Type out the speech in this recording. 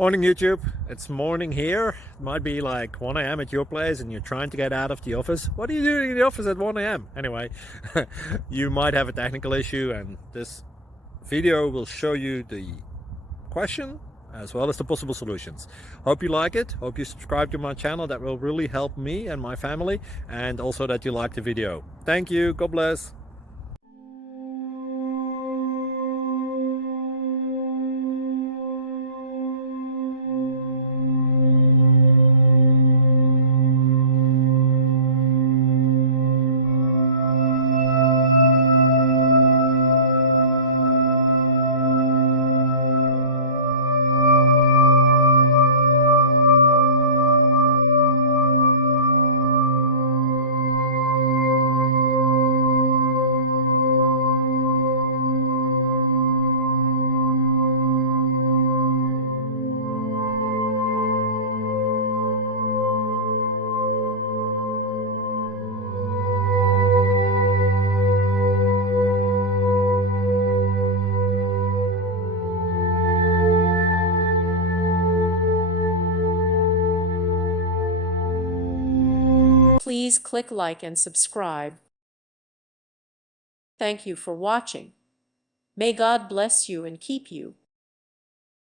Morning YouTube, it's morning here. It might be like 1 a.m. at your place and you're trying to get out of the office. What are you doing in the office at 1 a.m.? Anyway, you might have a technical issue and this video will show you the question as well as the possible solutions. Hope you like it, hope you subscribe to my channel. That will really help me and my family, and also that you like the video. Thank you, God bless. Please click like and subscribe. Thank you for watching. May God bless you and keep you.